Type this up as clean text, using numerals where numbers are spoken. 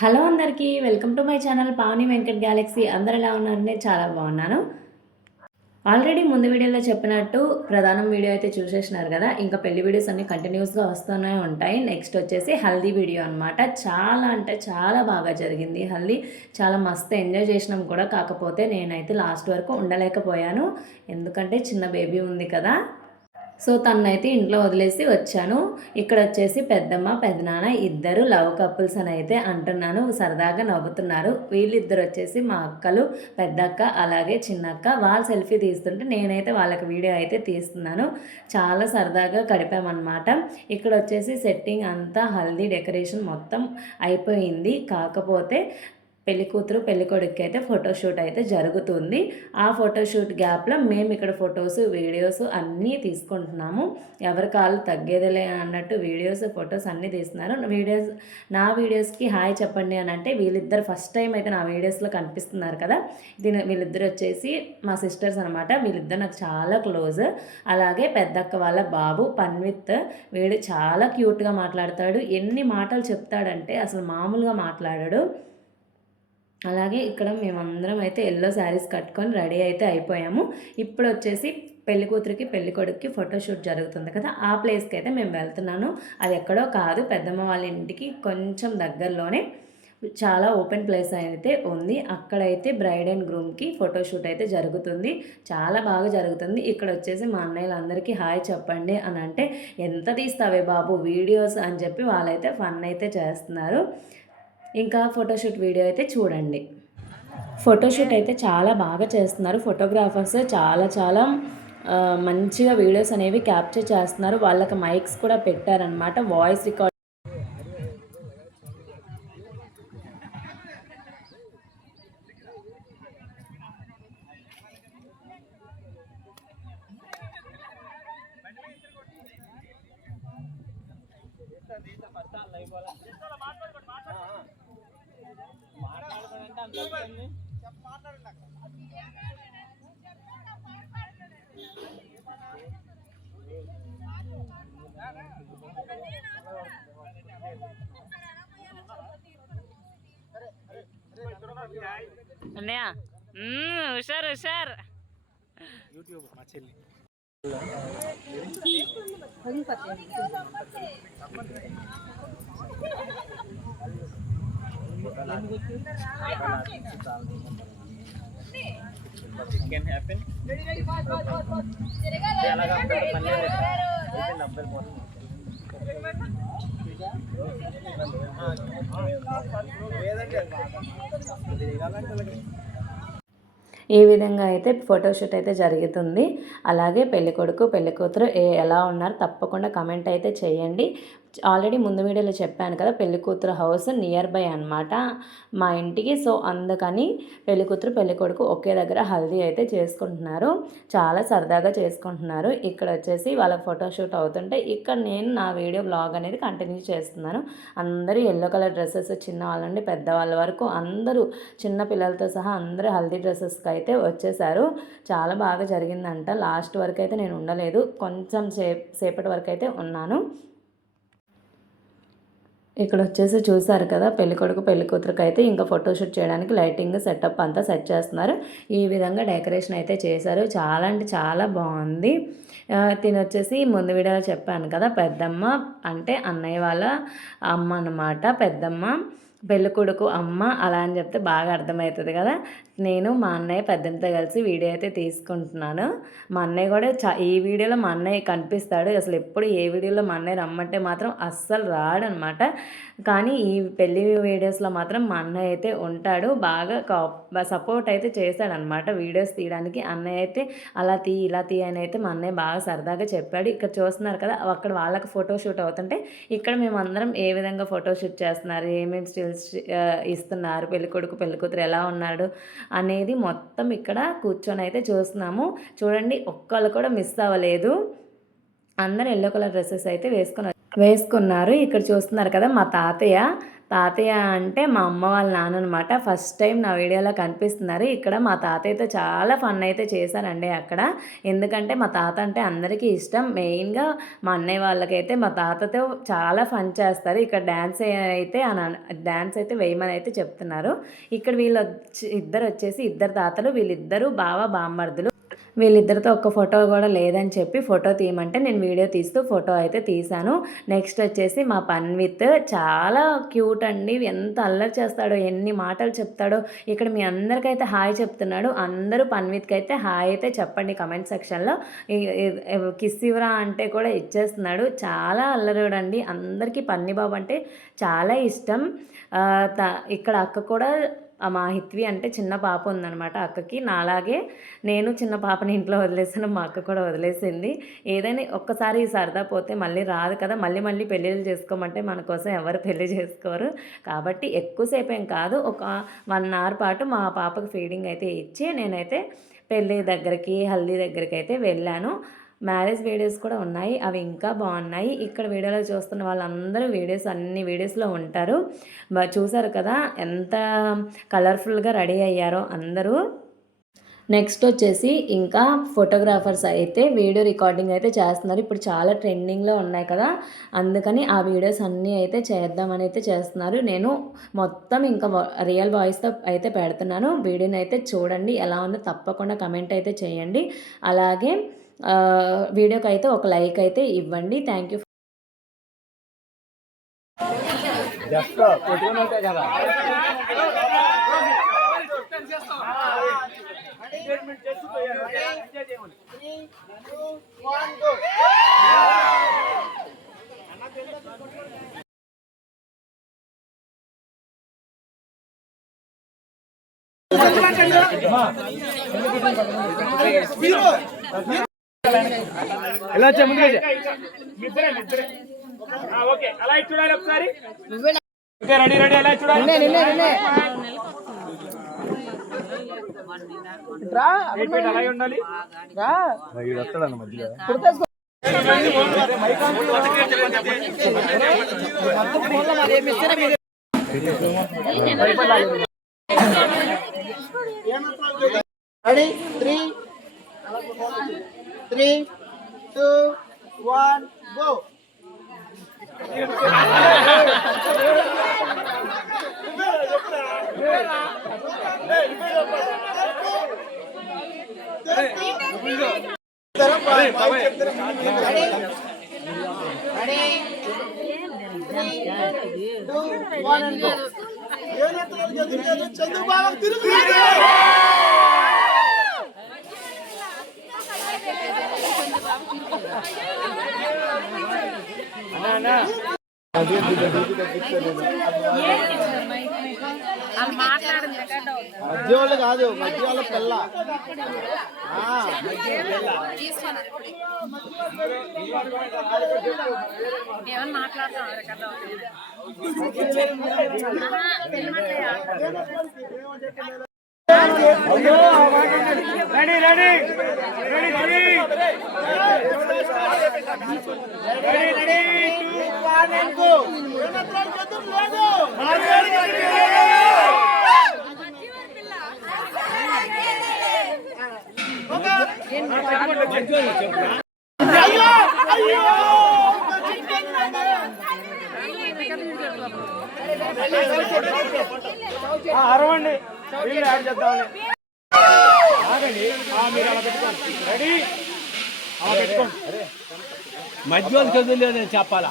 Hello అందరికీ welcome to my channel Pavani Venkat Galaxy. అందరు ఎలా ఉన్నారు? నేను చాలా బాగున్నాను. ఆల్రెడీ ముందు వీడియోలో చెప్పినట్టు ప్రధానం వీడియో అయితే చూసేసినారు కదా. ఇంకా పెళ్లి వీడియోస్ అన్నీ కంటిన్యూస్గా వస్తూనే ఉంటాయి. నెక్స్ట్ వచ్చేసి హల్దీ వీడియో అనమాట. చాలా అంటే చాలా బాగా జరిగింది హల్దీ. చాలా మస్తు ఎంజాయ్ చేసినాం కూడా. కాకపోతే నేనైతే లాస్ట్ వరకు ఉండలేకపోయాను, ఎందుకంటే చిన్న బేబీ ఉంది కదా. సో తనైతే ఇంట్లో వదిలేసి వచ్చాను. ఇక్కడ వచ్చేసి పెద్దమ్మ పెద్దనాన్న ఇద్దరు లవ్ కపుల్స్ అని అయితే అంటున్నాను. సరదాగా నవ్వుతున్నారు. వీళ్ళిద్దరు వచ్చేసి మా అక్కలు, పెద్దక్క అలాగే చిన్నక్క. వాళ్ళు సెల్ఫీ తీస్తుంటే నేనైతే వాళ్ళకి వీడియో అయితే తీస్తున్నాను. చాలా సరదాగా గడిపామన్నమాట. ఇక్కడ వచ్చేసి సెట్టింగ్ అంతా హల్దీ డెకరేషన్ మొత్తం అయిపోయింది. కాకపోతే పెళ్ళికూతురు పెళ్ళికొడుకు అయితే ఫోటోషూట్ అయితే జరుగుతుంది. ఆ ఫోటోషూట్ గ్యాప్లో మేము ఇక్కడ ఫొటోస్ వీడియోస్ అన్నీ తీసుకుంటున్నాము. ఎవరి కాళ్ళు తగ్గేదిలే అన్నట్టు వీడియోస్ ఫొటోస్ అన్నీ తీస్తున్నారు. నా వీడియోస్కి హాయ్ చెప్పండి అని అంటే వీళ్ళిద్దరు ఫస్ట్ టైం అయితే నా వీడియోస్లో కనిపిస్తున్నారు కదా. వీళ్ళిద్దరు వచ్చేసి మా సిస్టర్స్ అనమాట. వీళ్ళిద్దరు నాకు చాలా క్లోజ్. అలాగే పెద్దక్క వాళ్ళ బాబు పన్విత్, వీడు చాలా క్యూట్గా మాట్లాడతాడు. ఎన్ని మాటలు చెప్తాడంటే అసలు మామూలుగా మాట్లాడాడు. అలాగే ఇక్కడ మేమందరం అయితే ఎల్లో శారీస్ కట్టుకొని రెడీ అయితే అయిపోయాము. ఇప్పుడు వచ్చేసి పెళ్ళికూతురికి పెళ్ళికొడుకుకి ఫోటోషూట్ జరుగుతుంది కదా, ఆ ప్లేస్కి అయితే మేము వెళ్తున్నాను. అది ఎక్కడో కాదు, పెద్దమ్మ వాళ్ళ ఇంటికి కొంచెం దగ్గరలోనే చాలా ఓపెన్ ప్లేస్ అయితే ఉంది. అక్కడైతే బ్రైడ్ అండ్ గ్రూమ్కి ఫోటోషూట్ అయితే జరుగుతుంది. చాలా బాగా జరుగుతుంది. ఇక్కడ వచ్చేసి మా అన్నయ్యలందరికీ హాయ్ చెప్పండి అని అంటే, ఎంత తీస్తావే బాబు వీడియోస్ అని చెప్పి వాళ్ళైతే ఫన్ అయితే చేస్తున్నారు. ఇంకా ఫోటోషూట్ వీడియో అయితే చూడండి. ఫోటోషూట్ అయితే చాలా బాగా చేస్తున్నారు. ఫోటోగ్రాఫర్స్ చాలా చాలా మంచిగా వీడియోస్ అనేవి క్యాప్చర్ చేస్తున్నారు. వాళ్ళకి మైక్స్ కూడా పెట్టారనమాట, వాయిస్ రికార్డ్. అన్నయ్య హుషార్ హుషార్. యూట్యూబ్ మా చెల్లి it can happen. ఈ విధంగా అయితే ఫోటోషూట్ అయితే జరుగుతుంది. అలాగే పెళ్ళికొడుకు పెళ్ళికూతురు ఎలా ఉన్నారు తప్పకుండా కమెంట్ అయితే చేయండి. ఆల్రెడీ ముందు వీడియోలో చెప్పాను కదా, పెళ్ళికూతురు హౌస్ నియర్ బై అనమాట మా ఇంటికి. సో అందుకని పెళ్ళికూతురు పెళ్ళికొడుకు ఒకే దగ్గర హల్దీ అయితే చేసుకుంటున్నారు. చాలా సరదాగా చేసుకుంటున్నారు. ఇక్కడ వచ్చేసి వాళ్ళ ఫోటోషూట్ అవుతుంటే ఇక్కడ నేను నా వీడియో బ్లాగ్ అనేది కంటిన్యూ చేస్తున్నాను. అందరూ ఎల్లో కలర్ డ్రెస్సెస్, చిన్న వాళ్ళ నుండి పెద్దవాళ్ళ వరకు అందరూ చిన్న పిల్లలతో సహా అందరూ హల్దీ డ్రెస్సెస్కి అయితే వచ్చేసారు. చాలా బాగా జరిగిందంట. లాస్ట్ వరకు అయితే నేను ఉండలేదు, కొంచెం సేపటి వరకు అయితే ఉన్నాను. ఇక్కడ వచ్చేసి చూసారు కదా, పెళ్ళికొడుకు పెళ్ళికూతురికి అయితే ఇంకా ఫోటోషూట్ చేయడానికి లైటింగ్ సెటప్ అంతా సెట్ చేస్తున్నారు. ఈ విధంగా డెకరేషన్ అయితే చేశారు. చాలా అంటే చాలా బాగుంది. తినొచ్చేసి ముందు వీడియోలో చెప్పాను కదా, పెద్దమ్మ అంటే అన్నయ్య వాళ్ళ అమ్మ అన్నమాట. పెద్దమ్మ పెళ్ళికొడుకు అమ్మ అలా అని చెప్తే బాగా అర్థమవుతుంది కదా. నేను మా అన్నయ్య పెద్దంతో కలిసి వీడియో అయితే తీసుకుంటున్నాను. మా అన్నయ్య కూడా ఈ వీడియోలో మా అన్నయ్య కనిపిస్తాడు. అసలు ఎప్పుడు ఏ వీడియోలో మా అన్నయ్య రమ్మంటే మాత్రం అస్సలు రాడనమాట. కానీ ఈ పెళ్ళి వీడియోస్లో మాత్రం మా అన్నయ్య అయితే ఉంటాడు. బాగా సపోర్ట్ అయితే చేశాడనమాట వీడియోస్ తీయడానికి. అన్నయ్య అయితే అలా తీ ఇలా తీ అని అయితే మా అన్నయ్య బాగా సరదాగా చెప్పాడు. ఇక్కడ చూస్తున్నారు కదా, అక్కడ వాళ్ళకి ఫోటోషూట్ అవుతుంటే ఇక్కడ మేమందరం ఏ విధంగా ఫోటోషూట్ చేస్తున్నారు, ఏమేమి స్టిల్స్ ఇస్తున్నారు, పెళ్ళికొడుకు పెళ్ళికూతురు ఎలా ఉన్నాడు అనేది మొత్తం ఇక్కడ కూర్చొని అయితే చూస్తున్నాము. చూడండి, ఒక్కళ్ళు కూడా మిస్ అవ్వలేదు. అందరూ ఎల్లో కలర్ డ్రెస్సెస్ అయితే వేసుకున్నారు. ఇక్కడ చూస్తున్నారు కదా, మా తాతయ్య తాతయ్య అంటే మా అమ్మ వాళ్ళ నాన్న అనమాట. ఫస్ట్ టైం నా వీడియోలో కనిపిస్తున్నారు. ఇక్కడ మా తాతయ్యతో చాలా ఫన్ అయితే చేశారండి అక్కడ. ఎందుకంటే మా తాత అంటే అందరికీ ఇష్టం. మెయిన్‌గా మా అన్నయ్య వాళ్ళకైతే మా తాతతో చాలా ఫన్ చేస్తారు. ఇక్కడ డాన్స్ అయితే వేయమని అయితే చెప్తున్నారు. ఇక్కడ ఇద్దరొచ్చేసి ఇద్దరు తాతలు, వీళ్ళిద్దరూ బావ బామ్మర్దులు. వీళ్ళిద్దరితో ఒక్క ఫోటో కూడా లేదని చెప్పి ఫోటో తీయమంటే నేను వీడియో తీస్తూ ఫోటో అయితే తీశాను. నెక్స్ట్ వచ్చేసి మా పన్విత్ చాలా క్యూట్ అండి. ఎంత అల్లరి చేస్తాడో, ఎన్ని మాటలు చెప్తాడో. ఇక్కడ మీ అందరికైతే హాయ్ చెప్తున్నాడు. అందరూ పన్విత్కి అయితే హాయ్ అయితే చెప్పండి కమెంట్ సెక్షన్లో. కిస్ ఇవ్వరా అంటే కూడా ఇచ్చేస్తున్నాడు. చాలా అల్లరుడండి. అందరికీ పన్ని బాబు అంటే చాలా ఇష్టం. ఇక్కడ అక్క కూడా మా హిత్వి అంటే చిన్న పాప ఉందనమాట అక్కకి. నాలాగే నేను చిన్న పాపని ఇంట్లో వదిలేసాను, మా అక్క కూడా వదిలేసింది. ఏదైనా ఒక్కసారి సరదా పోతే మళ్ళీ రాదు కదా. మళ్ళీ పెళ్ళిళ్ళు చేసుకోమంటే మన కోసం ఎవరు పెళ్ళి చేసుకోరు. కాబట్టి ఎక్కువసేపు ఏం కాదు, ఒక 1 అవర్ పాటు మా పాపకి ఫీడింగ్ అయితే ఇచ్చి నేనైతే పెళ్ళి దగ్గరికి, హల్దీ దగ్గరికి అయితే వెళ్ళాను. మ్యారేజ్ వీడియోస్ కూడా ఉన్నాయి, అవి ఇంకా బాగున్నాయి. ఇక్కడ వీడియోలో చూస్తున్న వాళ్ళందరూ అన్ని వీడియోస్లో ఉంటారు. చూసారు కదా ఎంత కలర్ఫుల్గా రెడీ అయ్యారో అందరూ. నెక్స్ట్ వచ్చేసి ఇంకా ఫోటోగ్రాఫర్స్ అయితే వీడియో రికార్డింగ్ అయితే చేస్తున్నారు. ఇప్పుడు చాలా ట్రెండింగ్లో ఉన్నాయి కదా, అందుకని ఆ వీడియోస్ అన్నీ అయితే చేద్దామని అయితే చేస్తున్నారు. నేను మొత్తం ఇంకా రియల్ వాయిస్తో అయితే పెడుతున్నాను. వీడియోని అయితే చూడండి, ఎలా ఉందో తప్పకుండా కమెంట్ అయితే చేయండి. అలాగే వీడియోకి అయితే ఒక లైక్ అయితే ఇవ్వండి. Thank you. ఎలా ముందుగా ఓకే అలా చూడాలి ఒకసారి. ఓకే రెడీ ఎలా చూడాలి. అలాగే ఉండాలి. Ready 3, 2, 1 go. మధ్యవాళ్ళు కాదు, మధ్యవాళ్ళ పిల్ల. అరవండి యాడ్ చేద్దామని. మీరు అలా పెట్టుకోండి. రెడీ అలా పెట్టుకోండి. మధ్యలో చదువులేదు చెప్పాలా.